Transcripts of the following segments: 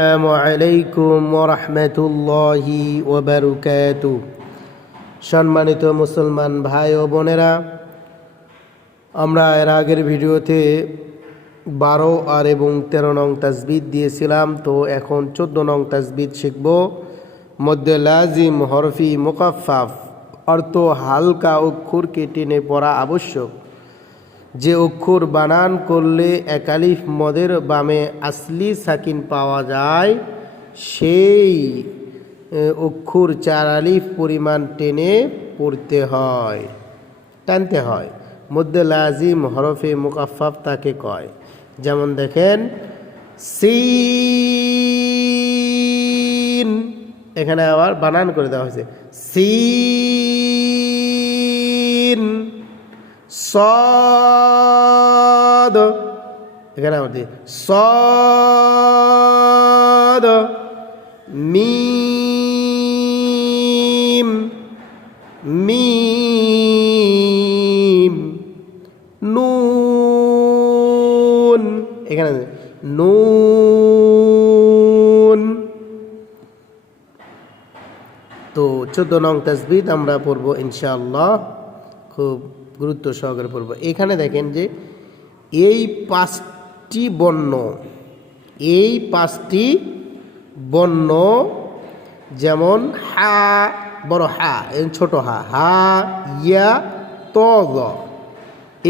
আসসালামু আলাইকুম ওয়া রাহমাতুল্লাহি ওয়া বারাকাতুহু। সম্মানিত মুসলমান ভাই ও বোনেরা, আমরা এর আগের ভিডিওতে 12 আর এবং 13 নং তাসবিদ দিয়েছিলাম। তো এখন 14 নং তাসবিদ শিখব। মধ্যে লাজিম হরফি মুকাফফাফ অর্থ হালকা অক্ষরকে টেনে পড়া আবশ্যক। যে অক্ষর বানান করলে এক আলিফ মদের বামে আসলি সাকিন পাওয়া যায়, সেই অক্ষর 4 আলিফ পরিমাণ টেনে পড়তে হয়, টানতে হয়। মধ্যে লাজিম হরফে মুকাফফাফ তাকে কয়। যেমন দেখেন, সিন, এখানে আবার বানান করে দেওয়া হয়েছে সিন। صاد, এখানে আমাদের صاد। মিম, মিম। নুন, এখানে নুন। তো 14 নং তাসবিদ আমরা পড়ব ইনশাআল্লাহ, খুব গুরুত্ব সহকারে পড়ব। এখানে দেখেন যে এই 5টি বর্ণ, যেমন হা, বড় হা, ছোট হা, হা, ইয়া, ত, গ,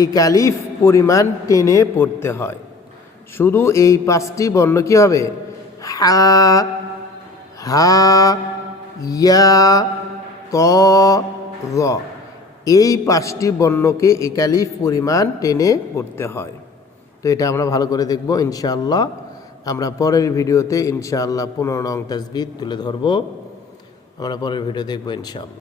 এই আলিফ পরিমাণ টেনে পড়তে হয়। শুধু এই 5টি বর্ণ কি হবে? হা, হা, ইয়া, ত, গ, এই 5টি বর্ণকে একালিফ পরিমাণ টেনে পড়তে হয়। তো এটা আমরা ভালো করে দেখব ইনশাআল্লাহ। আমরা পরের ভিডিওতে ইনশাআল্লাহ 15 নং তাসবিদ তুলে ধরব। আমরা পরের ভিডিও দেখব ইনশাআল্লাহ।